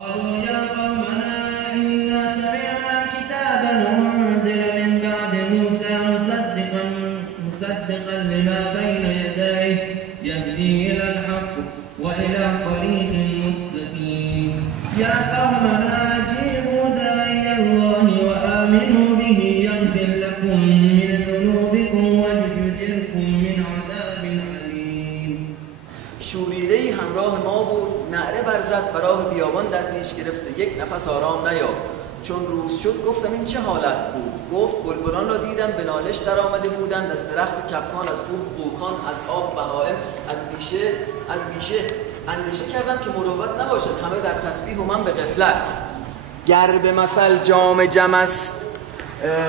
قالوا يا قومنا إنا سمعنا كتابا أنزل من بعد موسى مصدقا لما بين يديه يهدي إلى الحق وإلى طريق مستقيم يا قومنا أجيبوا داعي الله وآمنوا به يغفر لكم من ذنوبكم ويجركم من عذاب أليم. شوریده‌ای همراه ما بود، نعره برزد و راه بیابان در پیش گرفته، یک نفس آرام نیافت. چون روز شد گفتم این چه حالت بود؟ گفت بلبلان را دیدم به نالش در آمده بودند، از درخت و کبکان، از کوه بوکان، از آب بهائم، از بیشه اندیشه کردم که مروت نباشد همه در تسبیح و من به غفلت. گر به مثل جام جم است آدمی،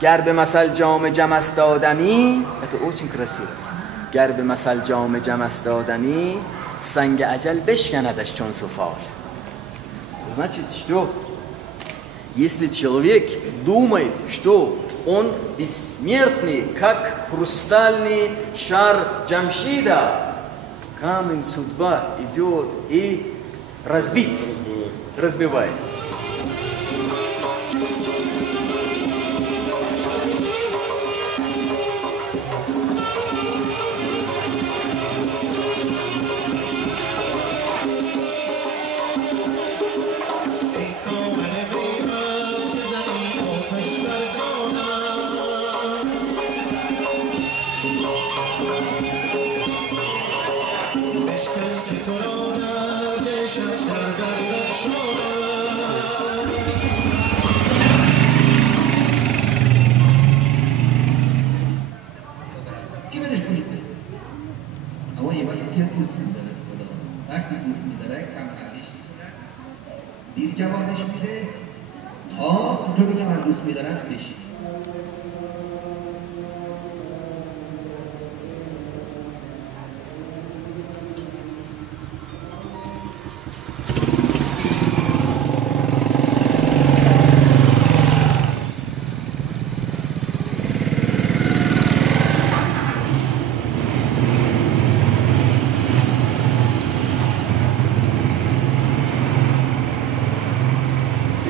گر به مثل جام جم است آدمی، سنگ اجل بشکندش чон суфал. Значит, что если человек думает, что он бессмертный, как хрустальный шар Джамшида, камень судьба идет и разбивает. دیر جوابش میده تا اونطوری که من دوست میدارم بشی.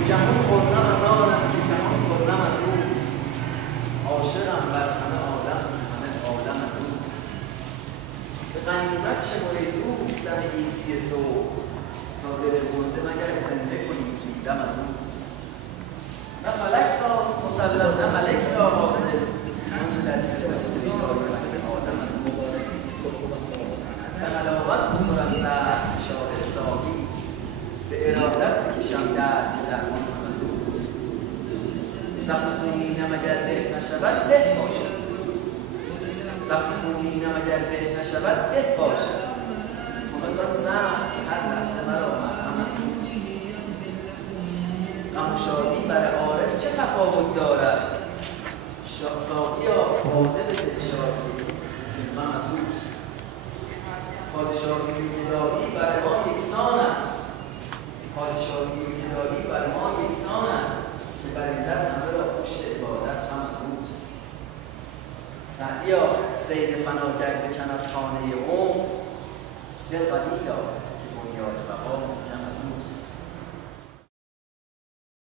جهان خودم از آنم که جهان خودم از اوست، عاشقم بر همه عالم از اوست. به غنیمت شماره دوست دم عیسی صبح، تا دل مرده مگر زنده کنیم که دم از اوست. نه فلک راست مسلم نه ملک را حاصل، آنچه در سربستی دارد آدم از اوست. به حلاوت بخورم زهر شاهد ساقی است، به ارادت بکشم درد که درمان هم از اوست. زخم خونینم اگر به نشود به باشد، زخم خونینم اگر به نشود به باشد. کند آن زخم که هر لحظه مرا مرهم از اوست. غم و شادی بر عارف چه تفاوت دارد؟ ساقیا باده بده شادی که غم از اوست. پادشاهی گدایی بر ما یکسان است، پادشاهی گدایی بر ما یکسان است، که بر این در همه را پشت عبادت خم از اوست. سعدیا سیر فناگر بکند خانه عمر، دل قدیم دارد